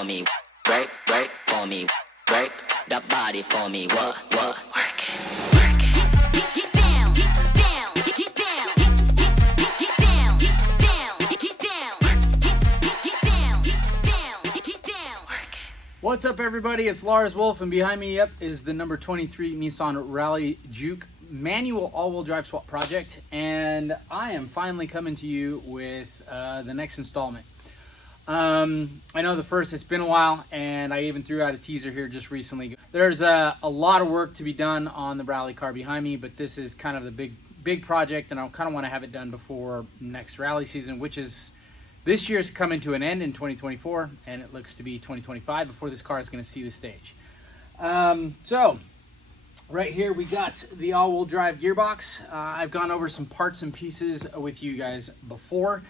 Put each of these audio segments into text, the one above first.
for me, work for me, work the body for me, what, work it, work it, get down, get down, get down, get down, get down, get down, get down, get down, work it. What's up, everybody? It's Lars, Wolfe, and behind me is the number 23 Nissan Rally JUKE manual all-wheel drive swap project, and I am finally coming to you with the next installment. I know it's been a while, and I even threw out a teaser here just recently. There's a lot of work to be done on the rally car behind me, but this is kind of the big project, and I kind of want to have it done before next rally season, which is this year's coming to an end in 2024, and it looks to be 2025 before this car is going to see the stage. So right here we got the all-wheel drive gearbox. I've gone over some parts and pieces with you guys before.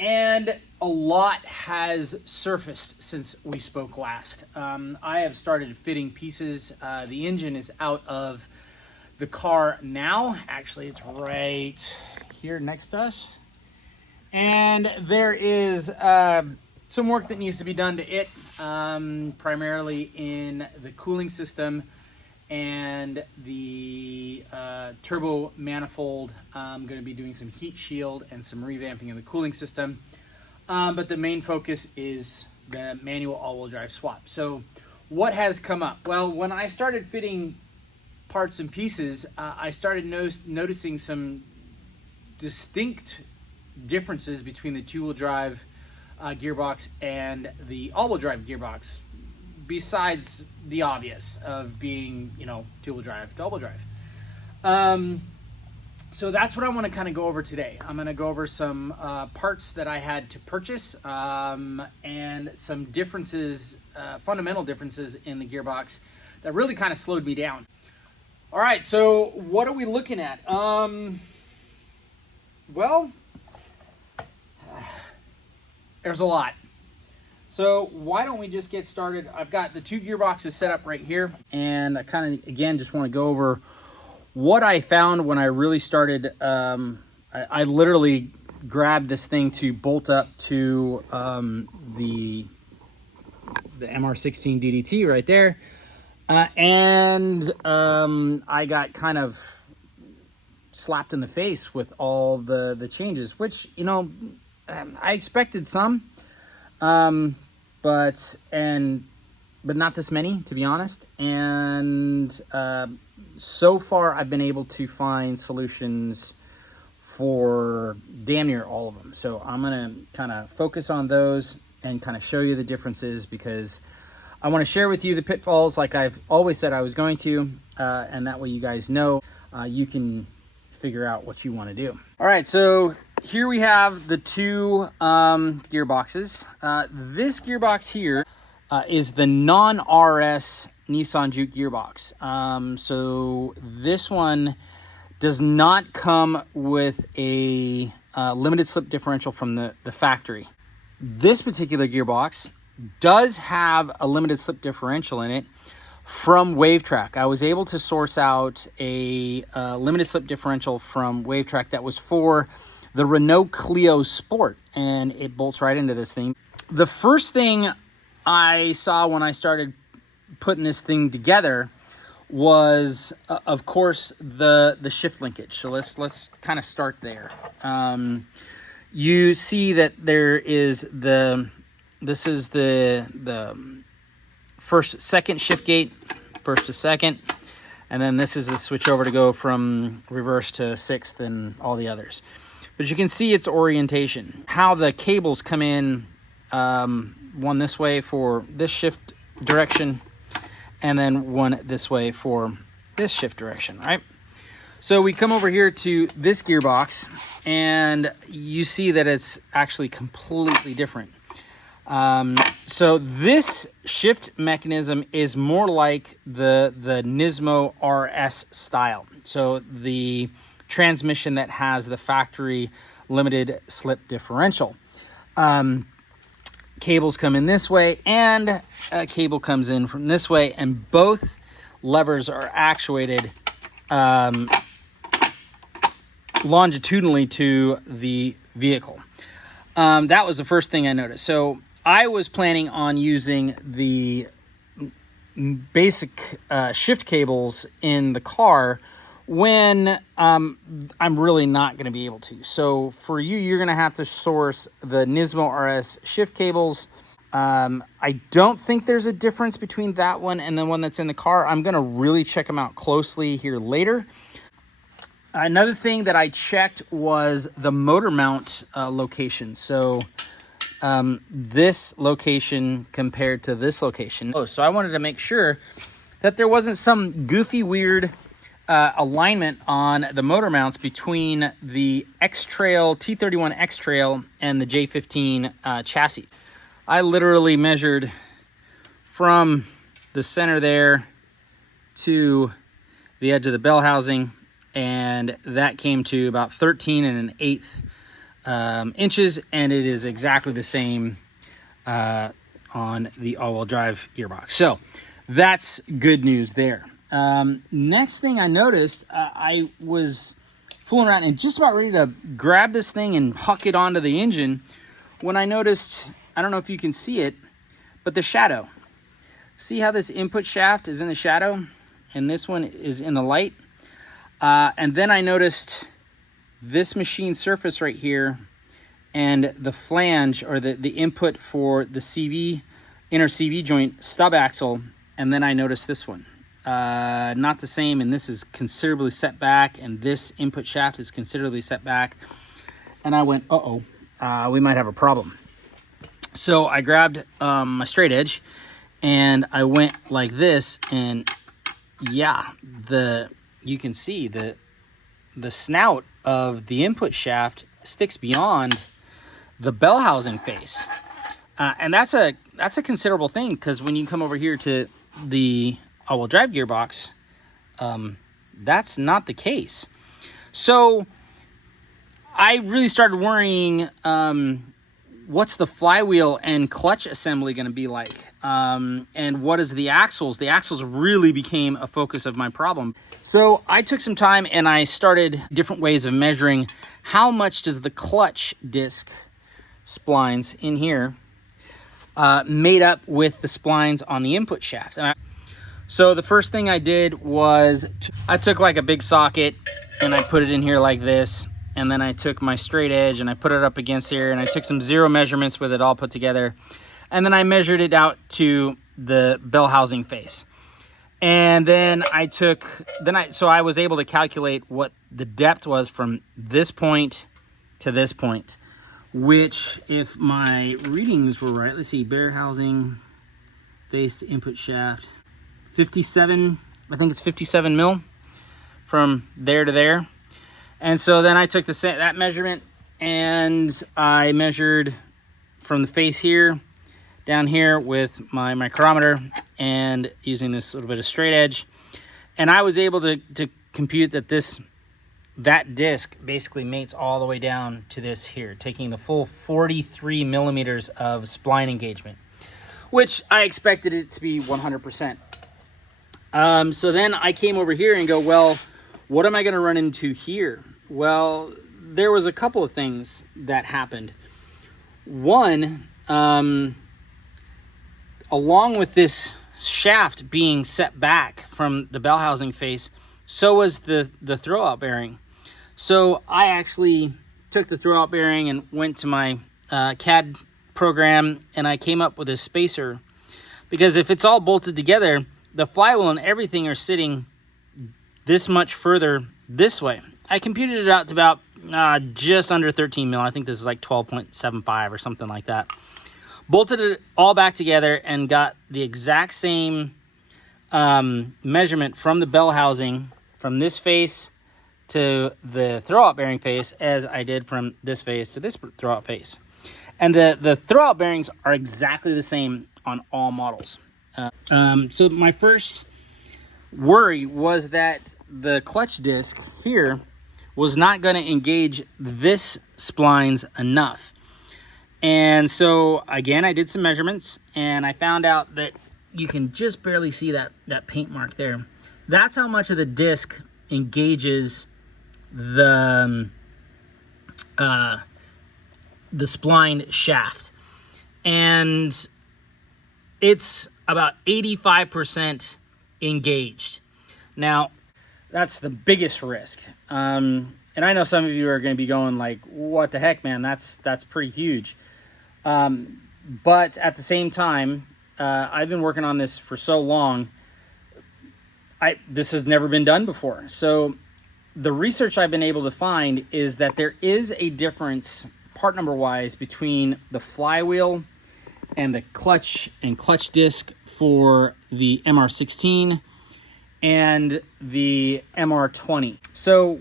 And a lot has surfaced since we spoke last. I have started fitting pieces. The engine is out of the car now. Actually, it's right here next to us. And there is some work that needs to be done to it, primarily in the cooling system and the turbo manifold. I'm going to be doing some heat shield and some revamping of the cooling system. But the main focus is the manual all-wheel drive swap. So what has come up? Well, when I started fitting parts and pieces, I started noticing some distinct differences between the two-wheel drive gearbox and the all-wheel drive gearbox, besides the obvious of being, two-wheel drive to all-wheel drive. So that's what I want to kind of go over today. I'm going to go over some parts that I had to purchase and some differences, fundamental differences in the gearbox that really kind of slowed me down. All right, so what are we looking at? Well, there's a lot. So why don't we just get started? I've got the two gearboxes set up right here, and I kind of, again, just want to go over what I found when I really started. I literally grabbed this thing to bolt up to the MR16 DDT right there, and I got kind of slapped in the face with all the changes, which, I expected some, but not this many, to be honest. And so far I've been able to find solutions for damn near all of them. So I'm gonna kind of focus on those and kind of show you the differences, because I want to share with you the pitfalls like I've always said I was going to, and that way you guys know you can figure out what you want to do. All right, so here we have the two gearboxes. This gearbox here is the non-RS Nissan JUKE gearbox. So this one does not come with a limited slip differential from the factory. This particular gearbox does have a limited slip differential in it from WaveTrack. I was able to source out a limited slip differential from WaveTrack that was for the Renault Clio Sport, and it bolts right into this thing. The first thing I saw when I started putting this thing together was, of course, the shift linkage. So let's kind of start there. You see that there is this is the second shift gate, first to second, and then this is the switch over to go from reverse to sixth and all the others. But you can see its orientation, how the cables come in, one this way for this shift direction, and then one this way for this shift direction, right? So we come over here to this gearbox, and you see that it's actually completely different. So this shift mechanism is more like the Nismo RS style. So the transmission that has the factory limited slip differential. Cables come in this way, and a cable comes in from this way, and both levers are actuated longitudinally to the vehicle. That was the first thing I noticed. So I was planning on using the basic shift cables in the car when I'm really not going to be able to. So for you, you're going to have to source the Nismo RS shift cables. I don't think there's a difference between that one and the one that's in the car. I'm going to really check them out closely here later. Another thing that I checked was the motor mount location. So this location compared to this location. So I wanted to make sure that there wasn't some goofy, weird alignment on the motor mounts between the Xtrail T31 Xtrail and the J15 chassis. I literally measured from the center there to the edge of the bell housing, and that came to about 13 1/8 inches, and it is exactly the same on the all-wheel drive gearbox. So that's good news there. Next thing I noticed, I was fooling around and just about ready to grab this thing and huck it onto the engine when I noticed, I don't know if you can see it, but the shadow. See how this input shaft is in the shadow and this one is in the light? And then I noticed this machine surface right here and the flange, or the input for the CV, inner CV joint stub axle, and then I noticed this one. Not the same, and this is considerably set back, and this input shaft is considerably set back. And I went, we might have a problem. So I grabbed my straight edge, and I went like this, and yeah, you can see the snout of the input shaft sticks beyond the bell housing face, and that's a considerable thing, because when you come over here to the all-wheel drive gearbox, that's not the case. So I really started worrying, what's the flywheel and clutch assembly going to be like, and what is the axles? The axles really became a focus of my problem. So I took some time and I started different ways of measuring how much does the clutch disc splines in here made up with the splines on the input shaft. So the first thing I did was I took like a big socket and I put it in here like this, and then I took my straight edge and I put it up against here, and I took some zero measurements with it all put together, and then I measured it out to the bell housing face. And then so I was able to calculate what the depth was from this point to this point, which, if my readings were right, let's see, bear housing face to input shaft, 57, I think it's 57 mil from there to there. And so then I took that measurement and I measured from the face here down here with my micrometer and using this little bit of straight edge. And I was able to compute that that disc basically mates all the way down to this here, taking the full 43 millimeters of spline engagement, which I expected it to be 100%. So then I came over here and go, well, what am I going to run into here? Well, there was a couple of things that happened. One, along with this shaft being set back from the bell housing face, so was the throwout bearing. So I actually took the throwout bearing and went to my CAD program, and I came up with a spacer, because if it's all bolted together, the flywheel and everything are sitting this much further this way. I computed it out to about just under 13 mil. I think this is like 12.75 or something like that. Bolted it all back together and got the exact same measurement from the bell housing, from this face to the throwout bearing face, as I did from this face to this throwout face. And the throwout bearings are exactly the same on all models. So my first worry was that the clutch disc here was not going to engage this splines enough. And so again, I did some measurements and I found out that you can just barely see that paint mark there. That's how much of the disc engages the spline shaft. and it's about 85% engaged. Now, that's the biggest risk. And I know some of you are going to be going like, what the heck, man, that's pretty huge. But at the same time, I've been working on this for so long. This has never been done before. So the research I've been able to find is that there is a difference part number wise between the flywheel and the clutch and clutch disc for the MR16 and the MR20. So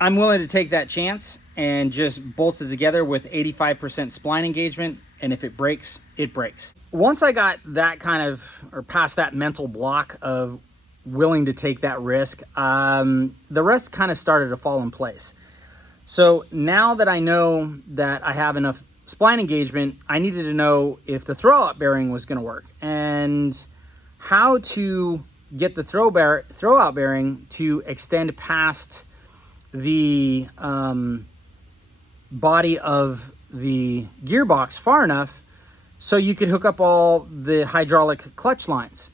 I'm willing to take that chance and just bolt it together with 85% spline engagement, and if it breaks, it breaks. Once I got that kind of, or past that mental block of willing to take that risk, the rest kind of started to fall in place. So now that I know that I have enough spline engagement, I needed to know if the throwout bearing was going to work and how to get the throwout bearing to extend past the body of the gearbox far enough so you could hook up all the hydraulic clutch lines.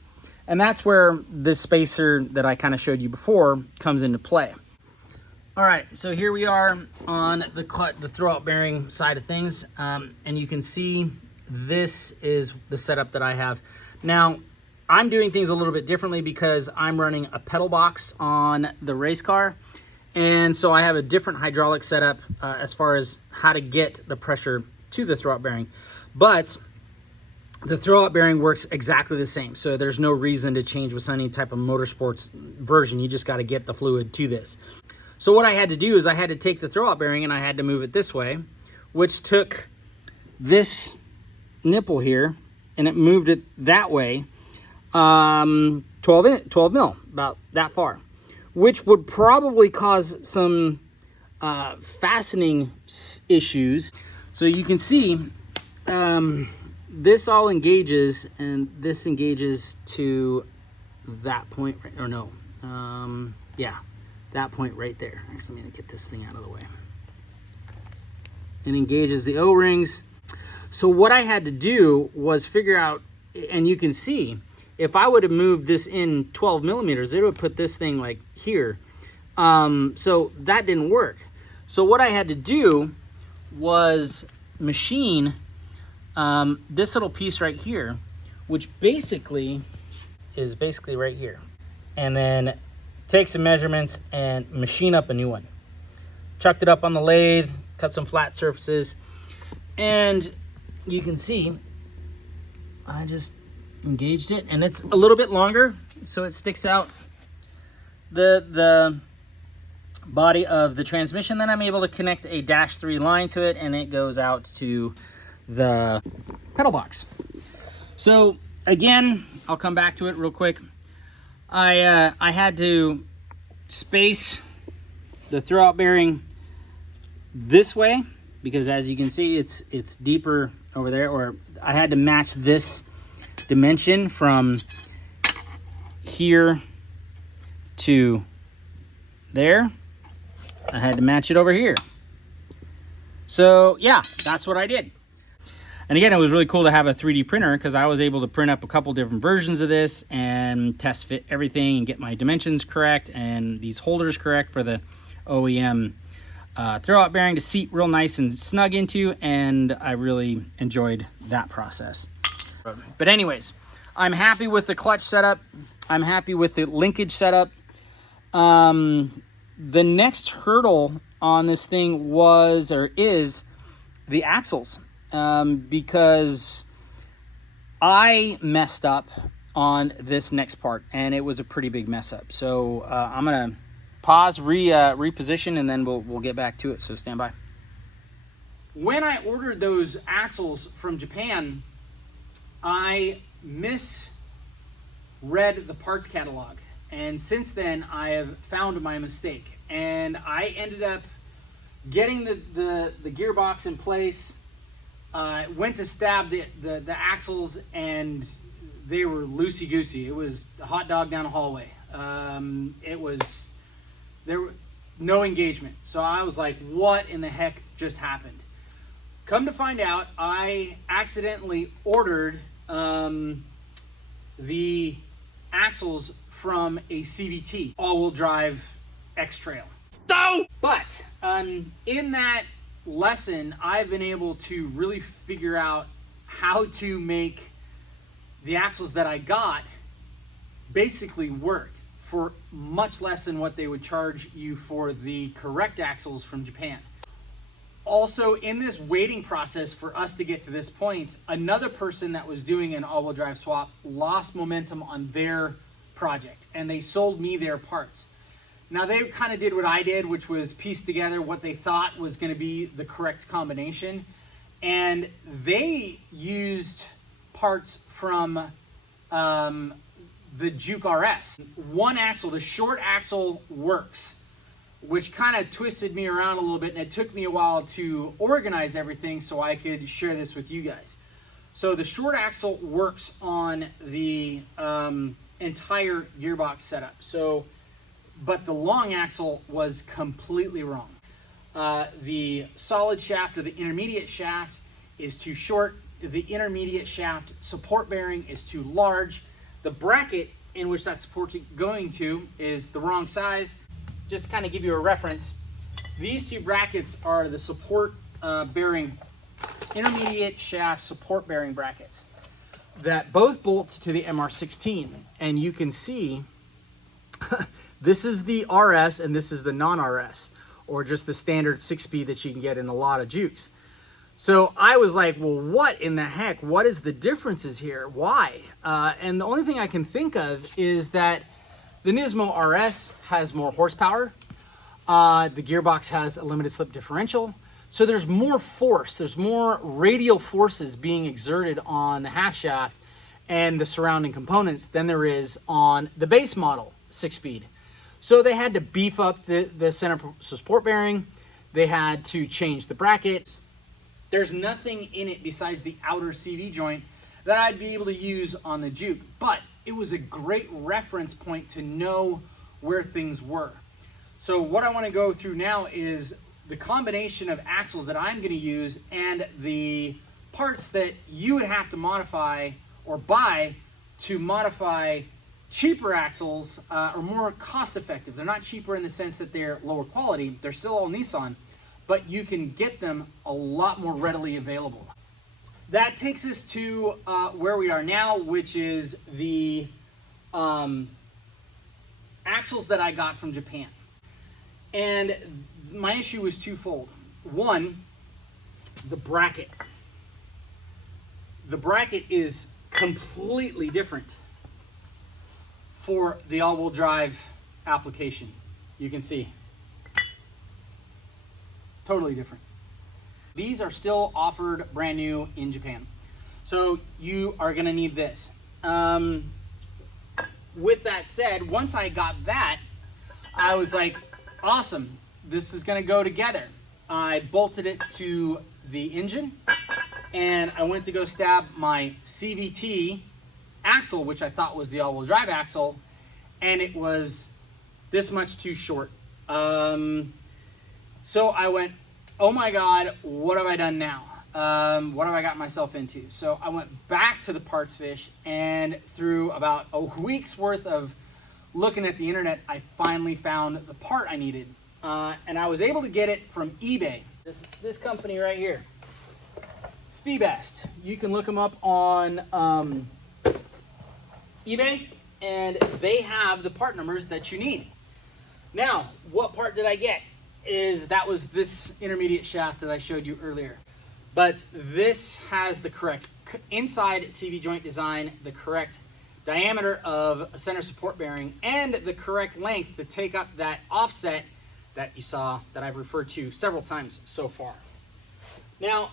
And that's where this spacer that I kind of showed you before comes into play. All right, so here we are on the throwout bearing side of things, and you can see this is the setup that I have. Now, I'm doing things a little bit differently because I'm running a pedal box on the race car, and so I have a different hydraulic setup as far as how to get the pressure to the throwout bearing. But the throwout bearing works exactly the same, so there's no reason to change with any type of motorsports version. You just got to get the fluid to this. So what I had to do is I had to take the throwout bearing and I had to move it this way, which took this nipple here and it moved it that way, 12 mil, about that far, which would probably cause some fastening issues. So you can see this all engages, and this engages to that point, or no, yeah. That point right there. Actually, I'm going to get this thing out of the way. It engages the O-rings. So what I had to do was figure out, and you can see, if I would have moved this in 12 millimeters, it would put this thing like here. So that didn't work. So what I had to do was machine this little piece right here, which basically is right here. And then take some measurements and machine up a new one. Chucked it up on the lathe, cut some flat surfaces, and you can see I just engaged it, and it's a little bit longer, so it sticks out the body of the transmission. Then I'm able to connect a -3 line to it, and it goes out to the pedal box. So again, I'll come back to it real quick. I had to space the throwout bearing this way because, as you can see, it's deeper over there, or I had to match this dimension from here to there. I had to match it over here. So yeah, that's what I did. And again, it was really cool to have a 3D printer because I was able to print up a couple different versions of this and test fit everything and get my dimensions correct and these holders correct for the OEM throwout bearing to seat real nice and snug into, and I really enjoyed that process. But anyways, I'm happy with the clutch setup. I'm happy with the linkage setup. The next hurdle on this thing is the axles. Because I messed up on this next part, and it was a pretty big mess up. So I'm gonna pause, reposition, and then we'll get back to it. So stand by. When I ordered those axles from Japan, I misread the parts catalog, and since then I have found my mistake, and I ended up getting the gearbox in place. Went to stab the axles, and they were loosey-goosey. It was a hot dog down a hallway. There were no engagement. So I was like, what in the heck just happened? Come to find out, I accidentally ordered the axles from a CVT, all-wheel drive Xtrail. No! But in that lesson, I've been able to really figure out how to make the axles that I got basically work for much less than what they would charge you for the correct axles from Japan. Also, in this waiting process for us to get to this point, another person that was doing an all-wheel drive swap lost momentum on their project, and they sold me their parts. Now, they kind of did what I did, which was piece together what they thought was going to be the correct combination, and they used parts from the JUKE RS. One axle, the short axle, works, which kind of twisted me around a little bit, and it took me a while to organize everything so I could share this with you guys. So the short axle works on the entire gearbox setup. But the long axle was completely wrong. The solid shaft or the intermediate shaft is too short. The intermediate shaft support bearing is too large. The bracket in which that support's going to is the wrong size. Just to kind of give you a reference, these two brackets are the support bearing, intermediate shaft support bearing brackets that both bolt to the MR16. And you can see this is the RS and this is the non-RS, or just the standard 6-speed that you can get in a lot of Jukes. So I was like, well, what in the heck? What is the differences here? Why? And the only thing I can think of is that the Nismo RS has more horsepower. The gearbox has a limited slip differential. So there's more force. There's more radial forces being exerted on the half shaft and the surrounding components than there is on the base model 6-speed. So they had to beef up the center support bearing. They had to change the bracket. There's nothing in it besides the outer CV joint that I'd be able to use on the Juke, but it was a great reference point to know where things were. So what I want to go through now is the combination of axles that I'm going to use and the parts that you would have to modify or buy to modify cheaper axles, or more cost effective. They're not cheaper in the sense that they're lower quality. They're still all Nissan, but you can get them a lot more readily available. That takes us to where we are now, which is the axles that I got from Japan. And my issue was twofold. One, the bracket. The bracket is completely different for the all-wheel drive application. You can see. Totally different. These are still offered brand new in Japan. So you are gonna need this. With that said, once I got that, I was like, awesome, this is gonna go together. I bolted it to the engine and I went to go stab my CVT axle, which I thought was the all-wheel drive axle, and it was this much too short. So I went, oh my God, what have I done now? What have I got myself into? So I went back to the parts fish, and through about a week's worth of looking at the internet, I finally found the part I needed. And I was able to get it from eBay. This company right here, Febest. You can look them up on eBay, and they have the part numbers that you need. Now, what part did I get? That was this intermediate shaft that I showed you earlier. But this has the correct inside CV joint design, the correct diameter of a center support bearing, and the correct length to take up that offset that you saw that I've referred to several times so far. Now,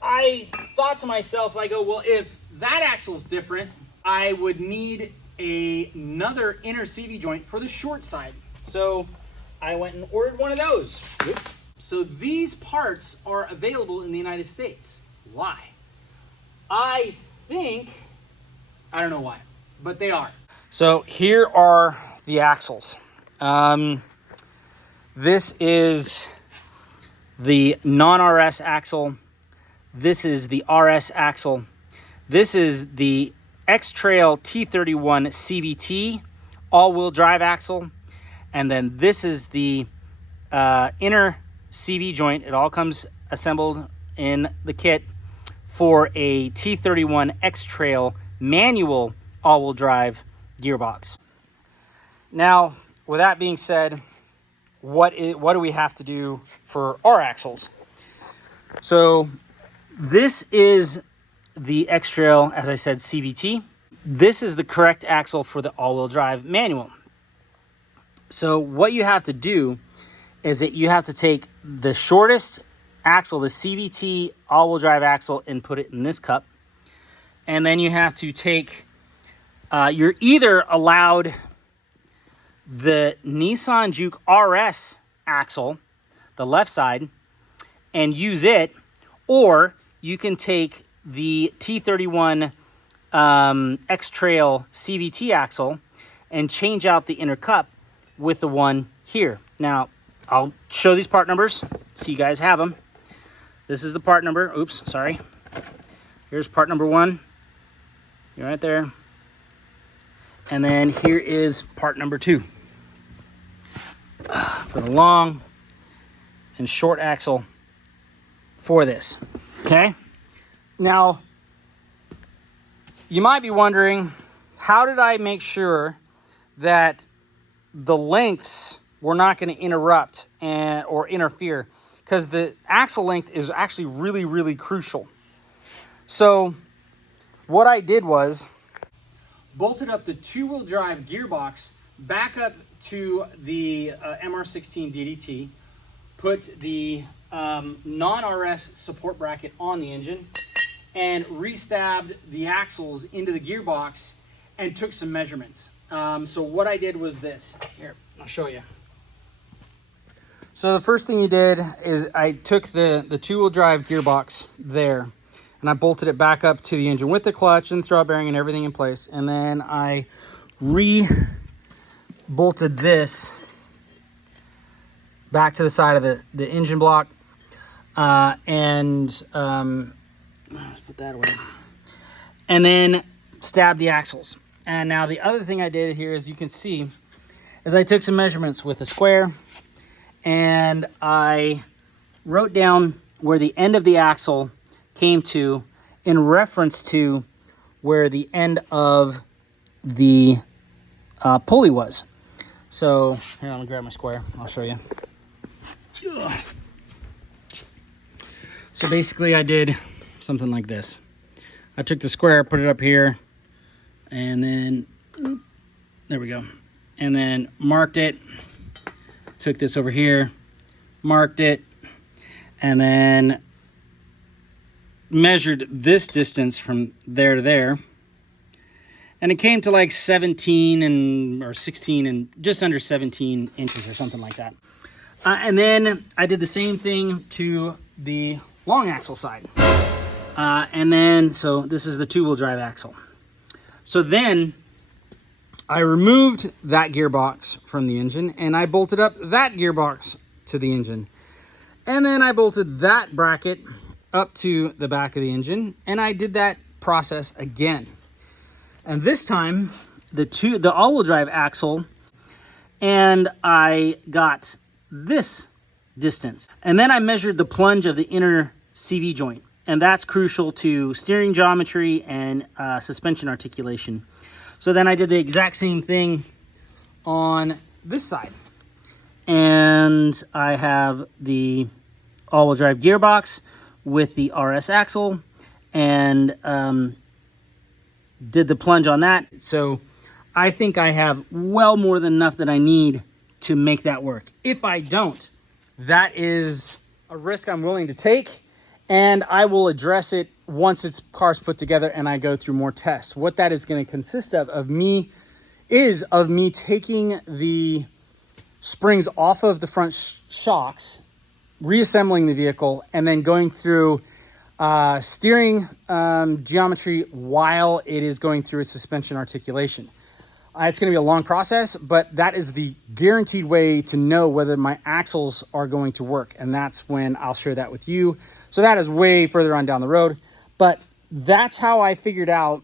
I thought to myself, I go, well, if that axle is different, I would need another inner CV joint for the short side. So I went and ordered one of those. Oops. So these parts are available in the United States. Why? I think, I don't know why, but they are. So here are the axles. This is the non-RS axle. This is the RS axle. This is the Xtrail T31 CVT all-wheel drive axle. And then this is the inner CV joint. It all comes assembled in the kit for a T31 Xtrail manual all-wheel drive gearbox. Now, with that being said, what do we have to do for our axles? So this is the Xtrail, as I said, CVT. This is the correct axle for the all-wheel drive manual. So what you have to do is that you have to take the shortest axle, the CVT all-wheel drive axle, and put it in this cup. And then you have to take, you're either allowed the NISSAN JUKE RS axle, the left side, and use it, or you can take the T31 Xtrail CVT axle and change out the inner cup with the one here. Now, I'll show these part numbers so you guys have them. This is the part number. Oops, sorry. Here's part number 1. You're right there. And then here is part number 2 for the long and short axle for this. Okay? Now, you might be wondering, how did I make sure that the lengths were not going to interrupt or interfere? Because the axle length is actually really, really crucial. So what I did was bolted up the two-wheel drive gearbox back up to the MR16 DDT, put the non-RS support bracket on the engine, and re-stabbed the axles into the gearbox and took some measurements. So what I did was this. Here, I'll show you. So the first thing you did is I took the two-wheel drive gearbox there, and I bolted it back up to the engine with the clutch and throw bearing and everything in place. And then I re-bolted this back to the side of the engine block. Let's put that away. And then stabbed the axles. And now the other thing I did here, as you can see, is I took some measurements with a square, and I wrote down where the end of the axle came to in reference to where the end of the pulley was. So here, I'm gonna grab my square. I'll show you. So basically I did something like this. I took the square, put it up here, and then, there we go. And then marked it, took this over here, marked it, and then measured this distance from there to there. And it came to like 17 or 16 and just under 17 inches or something like that. And then I did the same thing to the long axle side. And then, so this is the two-wheel drive axle. So then I removed that gearbox from the engine, and I bolted up that gearbox to the engine. And then I bolted that bracket up to the back of the engine, and I did that process again. And this time, the all-wheel drive axle, and I got this distance. And then I measured the plunge of the inner CV joint, and that's crucial to steering geometry and suspension articulation. So then I did the exact same thing on this side. And I have the all-wheel drive gearbox with the RS axle, and did the plunge on that. So I think I have well more than enough that I need to make that work. If I don't, that is a risk I'm willing to take, and I will address it once its car's put together and I go through more tests. What that is going to consist of me taking the springs off of the front shocks, reassembling the vehicle, and then going through steering geometry while it is going through its suspension articulation. It's going to be a long process, but that is the guaranteed way to know whether my axles are going to work, and that's when I'll share that with you. So that is way further on down the road. But that's how I figured out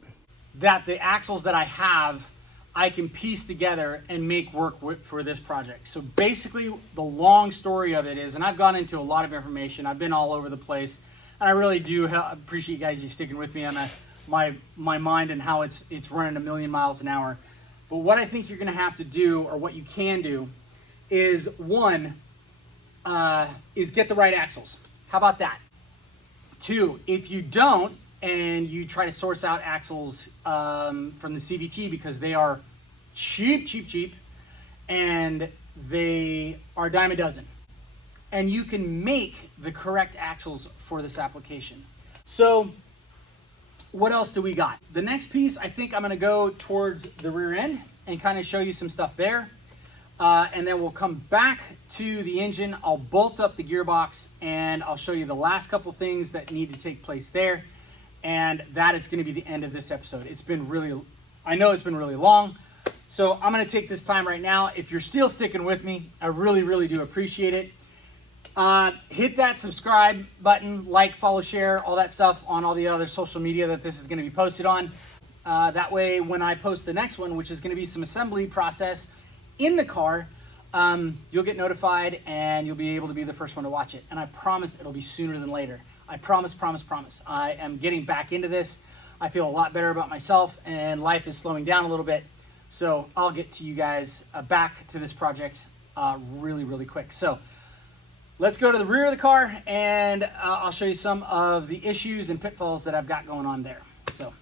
that the axles that I have, I can piece together and make work for this project. So basically the long story of it is, and I've gone into a lot of information, I've been all over the place, and I really do appreciate you guys sticking with me on my mind and how it's running a million miles an hour. But what I think you're gonna have to do, or what you can do, is one, is get the right axles. How about that? Two, if you don't, and you try to source out axles from the CVT because they are cheap, and they are a dime a dozen. And you can make the correct axles for this application. So what else do we got? The next piece, I think I'm gonna go towards the rear end and kind of show you some stuff there. And then we'll come back to the engine. I'll bolt up the gearbox and I'll show you the last couple things that need to take place there. And that is going to be the end of this episode. It's been really, I know it's been really long. So I'm going to take this time right now. If you're still sticking with me, I really do appreciate it. Hit that subscribe button, like, follow, share, all that stuff on all the other social media that this is going to be posted on. That way, when I post the next one, which is going to be some assembly process in the car, you'll get notified and you'll be able to be the first one to watch it. And I promise it'll be sooner than later. I promise. I am getting back into this. I feel a lot better about myself and life is slowing down a little bit. So I'll get to you guys back to this project really quick. So let's go to the rear of the car and I'll show you some of the issues and pitfalls that I've got going on there. So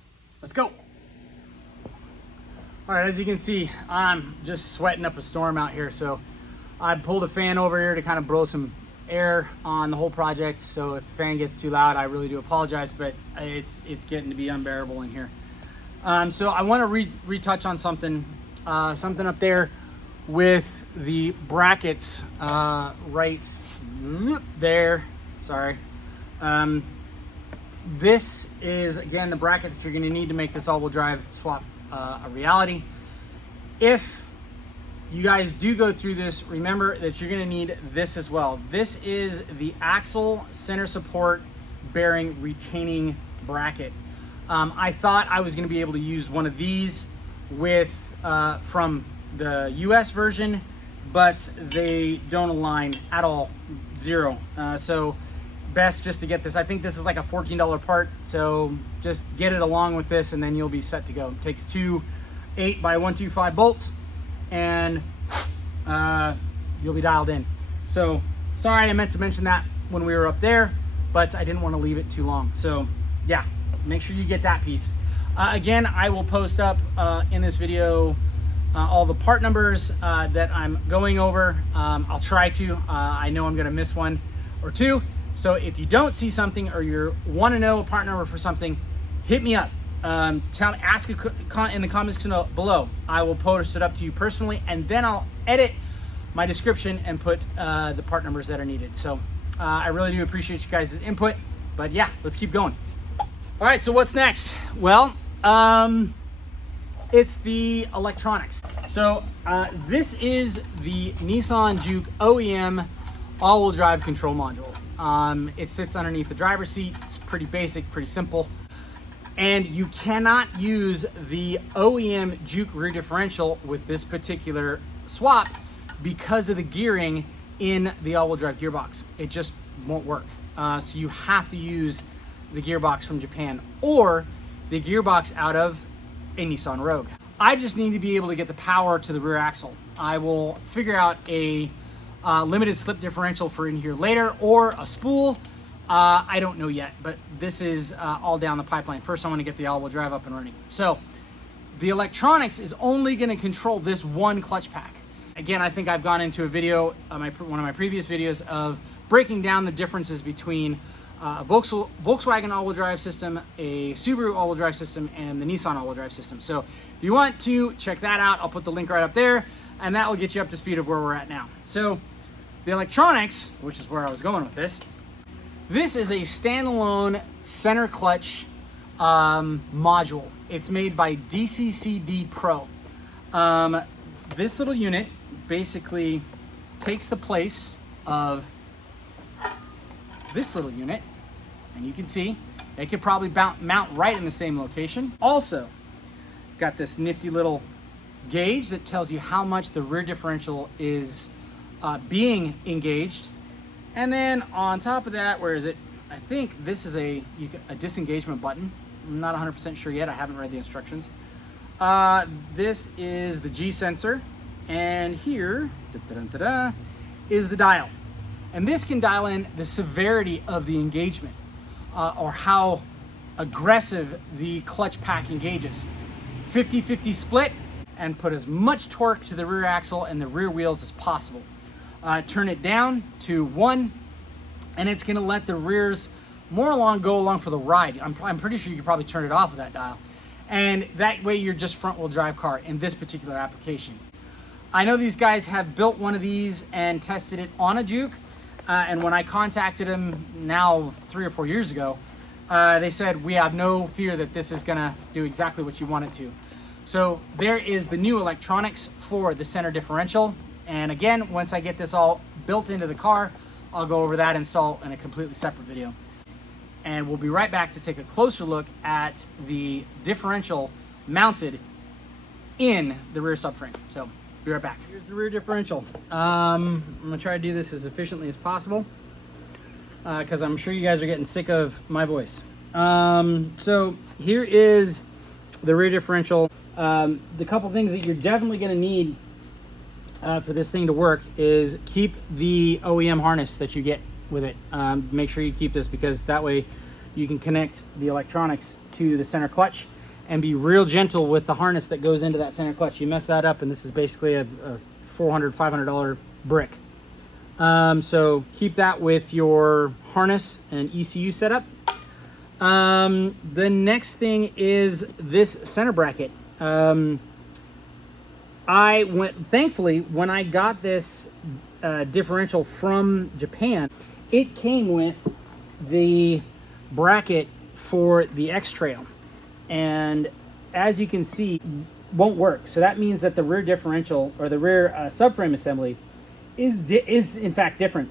let's go. All right, as you can see, I'm just sweating up a storm out here. So I pulled a fan over here to kind of blow some air on the whole project. So if the fan gets too loud, I really do apologize, but it's getting to be unbearable in here. So I want to retouch on something up there with the brackets right there. Sorry. This is, again, the bracket that you're going to need to make this all-wheel drive swap a reality. If you guys do go through this, remember that you're going to need this as well. This is the axle center support bearing retaining bracket. I thought I was going to be able to use one of these with from the US version, but they don't align at all, zero. So best just to get this. I think this is like a $14 part, so just get it along with this and then you'll be set to go. It takes two 8x125 bolts and you'll be dialed in. So sorry, I meant to mention that when we were up there, but I didn't want to leave it too long. So yeah, make sure you get that piece. Again, I will post up in this video all the part numbers that I'm going over. I'll try to. I know I'm gonna miss one or two. So if you don't see something or you want to know a part number for something, hit me up. Ask in the comments below. I will post it up to you personally, and then I'll edit my description and put the part numbers that are needed. So I really do appreciate you guys' input. But yeah, let's keep going. All right, so what's next? Well, it's the electronics. So this is the Nissan JUKE OEM all-wheel drive control module. It sits underneath the driver's seat. It's pretty basic, pretty simple. And you cannot use the OEM JUKE rear differential with this particular swap because of the gearing in the all-wheel drive gearbox. It just won't work. So you have to use the gearbox from Japan or the gearbox out of a Nissan Rogue. I just need to be able to get the power to the rear axle. I will figure out a limited slip differential for in here later, or a spool. I don't know yet, but this is all down the pipeline. First, I want to get the all-wheel drive up and running. So the electronics is only going to control this one clutch pack. Again, I think I've gone into a video, one of my previous videos, of breaking down the differences between a Volkswagen all-wheel drive system, a Subaru all-wheel drive system, and the Nissan all-wheel drive system. So if you want to check that out, I'll put the link right up there, and that will get you up to speed of where we're at now. So the electronics, which is where I was going with this, this is a standalone center clutch module. It's made by DCCD Pro. This little unit basically takes the place of this little unit And you can see it could probably mount right in the same location. Also, got this nifty little gauge that tells you how much the rear differential is being engaged. And then on top of that, where is it? I think this is a disengagement button. I'm not 100% sure yet. I haven't read the instructions. This is the G sensor, and here is the dial. And this can dial in the severity of the engagement, or how aggressive the clutch pack engages. 50-50 split, and put as much torque to the rear axle and the rear wheels as possible. Turn it down to 1, and it's gonna let the rears go along for the ride. I'm pretty sure you could probably turn it off with that dial. And that way you're just front wheel drive car in this particular application. I know these guys have built one of these and tested it on a Juke. And when I contacted them now 3 or 4 years ago, they said, we have no fear that this is gonna do exactly what you want it to. So there is the new electronics for the center differential. And again, once I get this all built into the car, I'll go over that install in a completely separate video. And we'll be right back to take a closer look at the differential mounted in the rear subframe. So be right back. Here's the rear differential. I'm gonna try to do this as efficiently as possible because I'm sure you guys are getting sick of my voice. So here is the rear differential. The couple things that you're definitely gonna need for this thing to work is keep the OEM harness that you get with it. Make sure you keep this, because that way you can connect the electronics to the center clutch and be real gentle with the harness that goes into that center clutch. You mess that up and this is basically a $400, $500 brick. So keep that with your harness and ECU setup. The next thing is this center bracket. Thankfully, when I got this differential from Japan, it came with the bracket for the Xtrail, and as you can see, won't work. So that means that the rear differential, or the rear subframe assembly, is in fact different.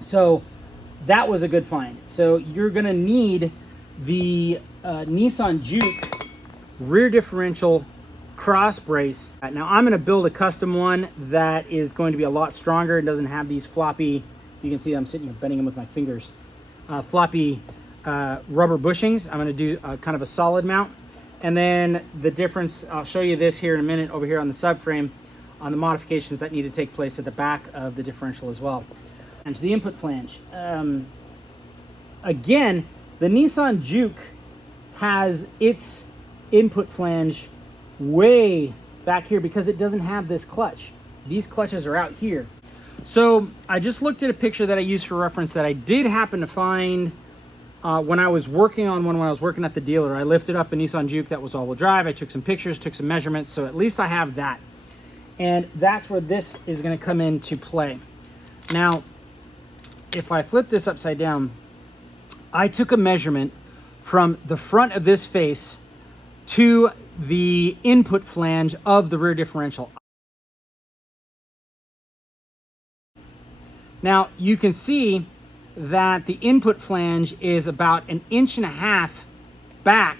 So that was a good find. So you're gonna need the Nissan Juke rear differential cross brace. Now I'm gonna build a custom one that is going to be a lot stronger. It doesn't have these floppy, you can see I'm sitting here bending them with my fingers, floppy rubber bushings. I'm gonna do kind of a solid mount. And then the difference, I'll show you this here in a minute over here on the subframe, on the modifications that need to take place at the back of the differential as well. And to the input flange. Again, the Nissan Juke has its input flange way back here because it doesn't have this clutch. These clutches are out here. So I just looked at a picture that I used for reference that I did happen to find when I was working on one, when I was working at the dealer. I lifted up a Nissan Juke that was all-wheel drive. I took some pictures, took some measurements, so at least I have that. And that's where this is gonna come into play. Now, if I flip this upside down, I took a measurement from the front of this face to the input flange of the rear differential. Now you can see that the input flange is about 1.5 inches back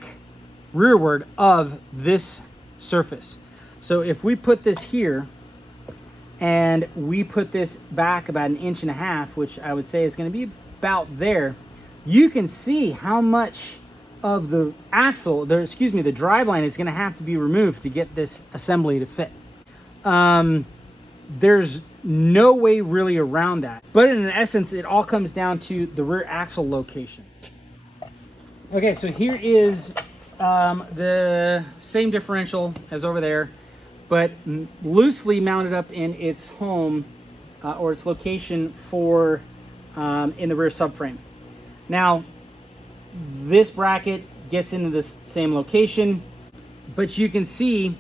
rearward of this surface. So if we put this here and we put this back about 1.5 inches, which I would say is going to be about there, you can see how much of the axle, the driveline is going to have to be removed to get this assembly to fit. There's no way really around that. But in essence, it all comes down to the rear axle location. Okay, so here is the same differential as over there, but loosely mounted up in its home or its location for in the rear subframe. Now, this bracket gets into this same location, but you can see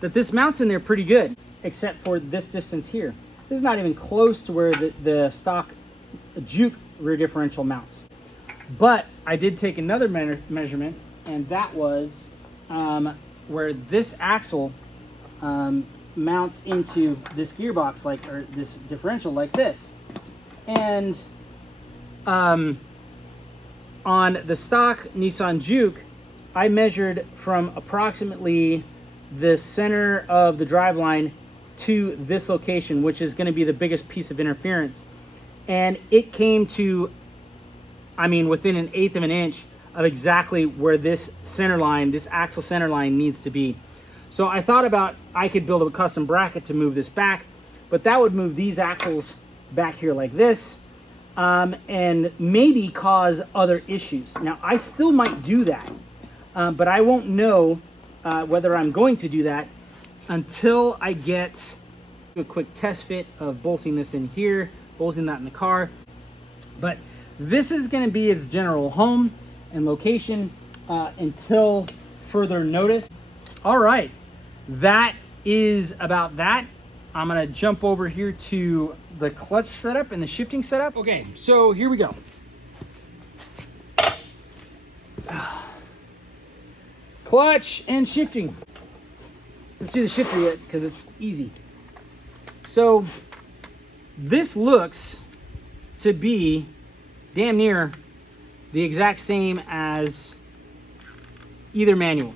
that this mounts in there pretty good, except for this distance here. This is not even close to where the stock Juke rear differential mounts. But I did take another measurement, and that was where this axle mounts into this gearbox, or this differential like this. And On the stock Nissan Juke, I measured from approximately the center of the driveline to this location, which is going to be the biggest piece of interference. And it came to, I mean, within 1/8 of an inch of exactly where this center line, this axle center line needs to be. So I thought about, I could build a custom bracket to move this back, but that would move these axles back here like this, and maybe cause other issues. Now, I still might do that, but I won't know whether I'm going to do that until I get a quick test fit of bolting this in here, bolting that in the car. But this is going to be its general home and location until further notice. All right, that is about that. I'm gonna jump over here to the clutch setup and the shifting setup. Okay, so here we go. Clutch and shifting. Let's do the shifter yet because it's easy. So this looks to be damn near the exact same as either manual.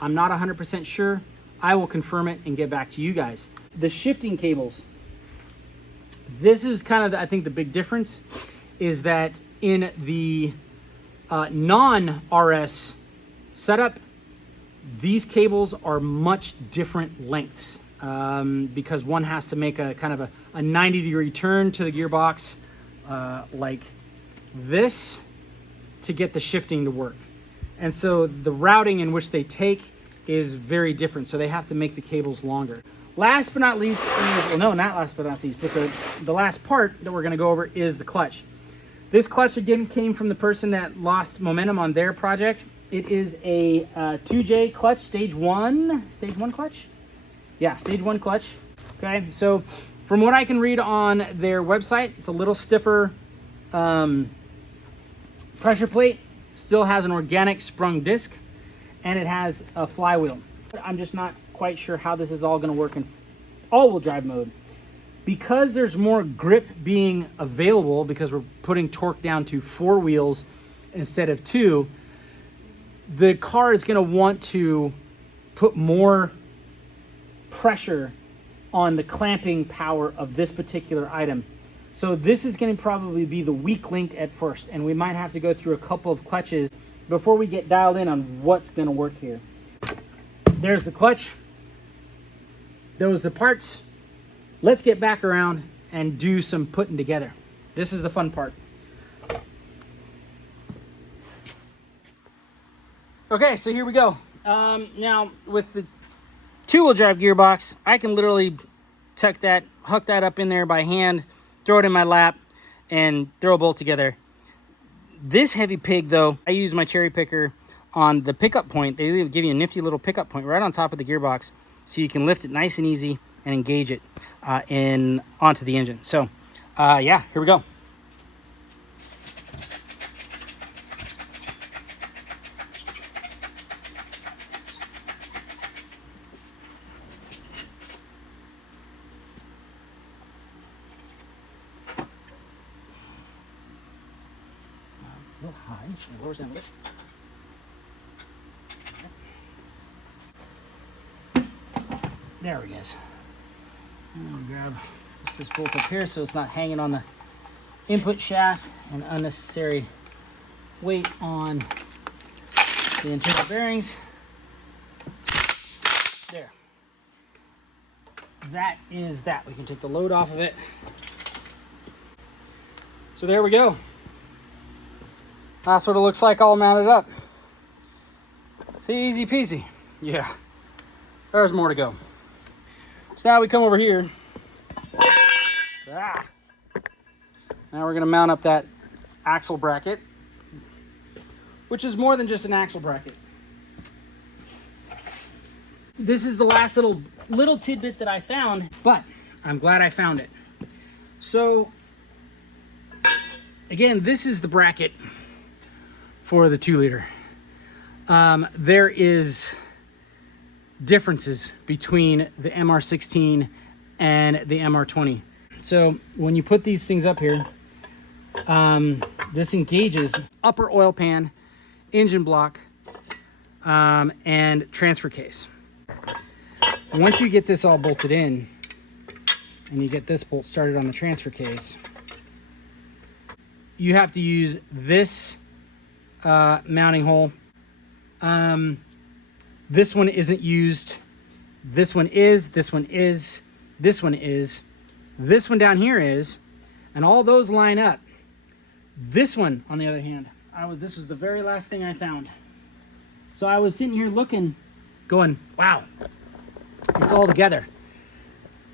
I'm not 100% sure. I will confirm it and get back to you guys. The shifting cables. This is kind of, I think, the big difference is that in the non-RS setup, these cables are much different lengths because one has to make a kind of a 90-degree turn to the gearbox like this to get the shifting to work. And so the routing in which they take is very different. So they have to make the cables longer. Last but not least, well, no, not last but not least, but the last part that we're going to go over is the clutch. This clutch, again, came from the person that lost momentum on their project. It is a 2J clutch, stage one clutch? Yeah, stage 1 clutch. Okay, so from what I can read on their website, it's a little stiffer pressure plate, still has an organic sprung disc, and it has a flywheel. I'm just not quite sure how this is all going to work in all-wheel drive mode. Because there's more grip being available, because we're putting torque down to 4 wheels instead of 2, the car is going to want to put more pressure on the clamping power of this particular item. So this is going to probably be the weak link at first, and we might have to go through a couple of clutches before we get dialed in on what's going to work here. There's the clutch. Those are the parts. Let's get back around and do some putting together. This is the fun part. Okay, so here we go. Now with the 2-wheel drive gearbox, I can literally hook that up in there by hand, throw it in my lap, and throw a bolt together. This heavy pig, though, I use my cherry picker on the pickup point. They give you a nifty little pickup point right on top of the gearbox, so you can lift it nice and easy and engage it onto the engine. So, yeah, here we go. A little high. Lowers down a bit. There we go. And then we grab just this bolt up here so it's not hanging on the input shaft and unnecessary weight on the internal bearings. There. That is that. We can take the load off of it. So there we go. That's what it looks like all mounted up. See, easy peasy. Yeah. There's more to go. So now we come over here. Now we're going to mount up that axle bracket, which is more than just an axle bracket. This is the last little tidbit that I found, but I'm glad I found it. So again, this is the bracket for the 2-liter. There is differences between the MR16 and the MR20. So when you put these things up here, this engages upper oil pan, engine block, and transfer case. And once you get this all bolted in, and you get this bolt started on the transfer case, you have to use this mounting hole. This one isn't used. This one is, this one is, this one is, this one down here is, and all those line up. This one, on the other hand, this was the very last thing I found. So I was sitting here looking, going, wow, it's all together.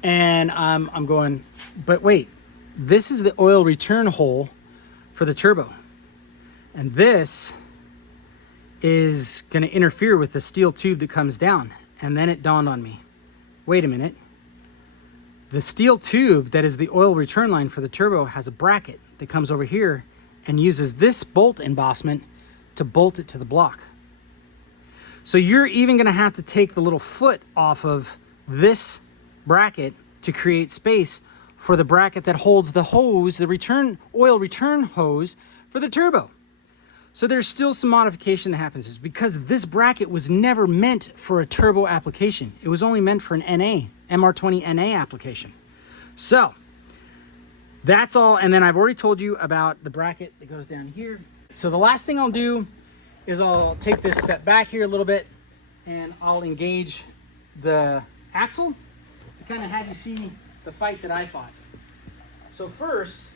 And I'm going, but wait, this is the oil return hole for the turbo. And this is going to interfere with the steel tube that comes down. And then it dawned on me, wait a minute. The steel tube that is the oil return line for the turbo has a bracket that comes over here and uses this bolt embossment to bolt it to the block. So you're even going to have to take the little foot off of this bracket to create space for the bracket that holds the hose, the oil return hose for the turbo. So there's still some modification that happens. It's because this bracket was never meant for a turbo application. It was only meant for an NA, MR20 NA application. So that's all. And then I've already told you about the bracket that goes down here. So the last thing I'll do is I'll take this step back here a little bit and I'll engage the axle to kind of have you see the fight that I fought. So first,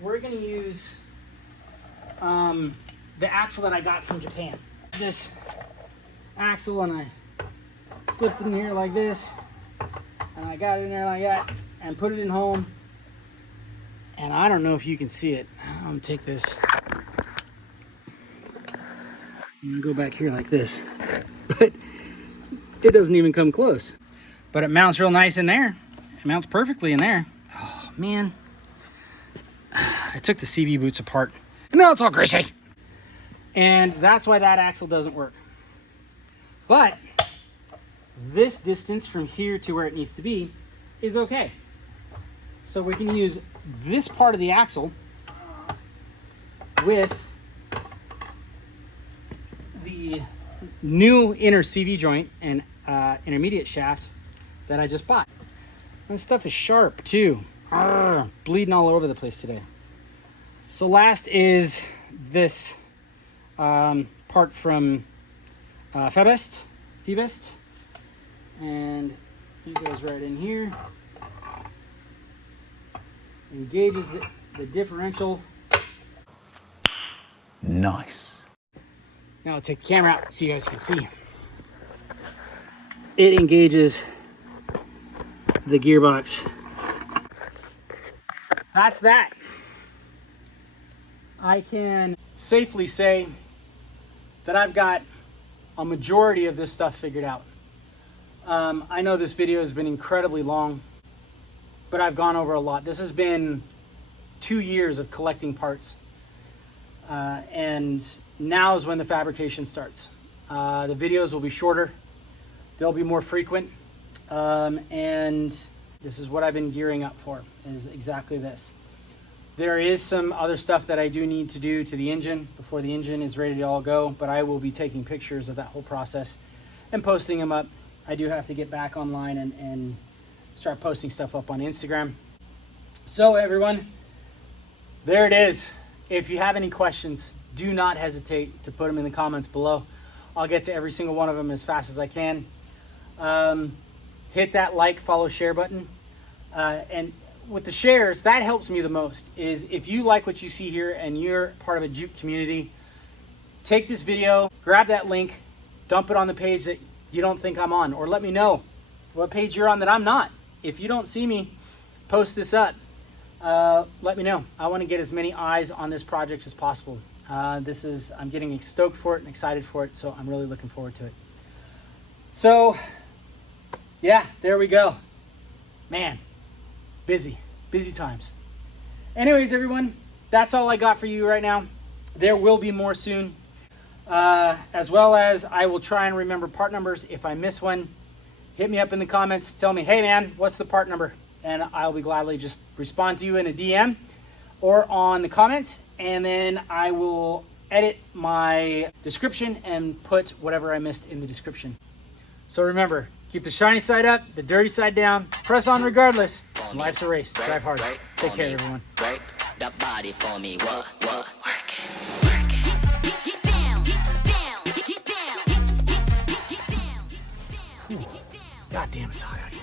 we're going to use the axle that I got from Japan. This axle, and I slipped in here like this, and I got it in there like that, and put it in home. And I don't know if you can see it. I'm gonna take this. I'm gonna go back here like this, but it doesn't even come close. But it mounts real nice in there. It mounts perfectly in there. Oh man, I took the CV boots apart. No, it's all greasy. And that's why that axle doesn't work. But this distance from here to where it needs to be is okay. So we can use this part of the axle with the new inner CV joint and intermediate shaft that I just bought. This stuff is sharp too. Bleeding all over the place today. So last is this part from Febest, and he goes right in here, engages the differential. Nice. Now I'll take the camera out so you guys can see. It engages the gearbox. That's that. I can safely say that I've got a majority of this stuff figured out. I know this video has been incredibly long, but I've gone over a lot. This has been 2 years of collecting parts. And now is when the fabrication starts. The videos will be shorter. They'll be more frequent. And this is what I've been gearing up for, is exactly this. There is some other stuff that I do need to do to the engine before the engine is ready to all go, but I will be taking pictures of that whole process and posting them up. I do have to get back online and start posting stuff up on Instagram. So everyone, there it is. If you have any questions, do not hesitate to put them in the comments below. I'll get to every single one of them as fast as I can. Hit that like, follow, share button. And with the shares, that helps me the most, is if you like what you see here and you're part of a JUKE community, take this video, grab that link, dump it on the page that you don't think I'm on, or let me know what page you're on that I'm not. If you don't see me post this up, let me know. I want to get as many eyes on this project as possible. I'm getting stoked for it and excited for it, so I'm really looking forward to it. So yeah, there we go. Man, busy times. Anyways, everyone, that's all I got for you right now. There will be more soon, as well as I will try and remember part numbers. If I miss one, hit me up in the comments, tell me, hey man, what's the part number? And I'll be gladly just respond to you in a DM. or on the comments, and then I will edit my description and put whatever I missed in the description. So remember, keep the shiny side up, the dirty side down, press on regardless. Life's a race. Drive hard. Take care, everyone. Break the body for me. What? Work it. God damn, it's hot out here.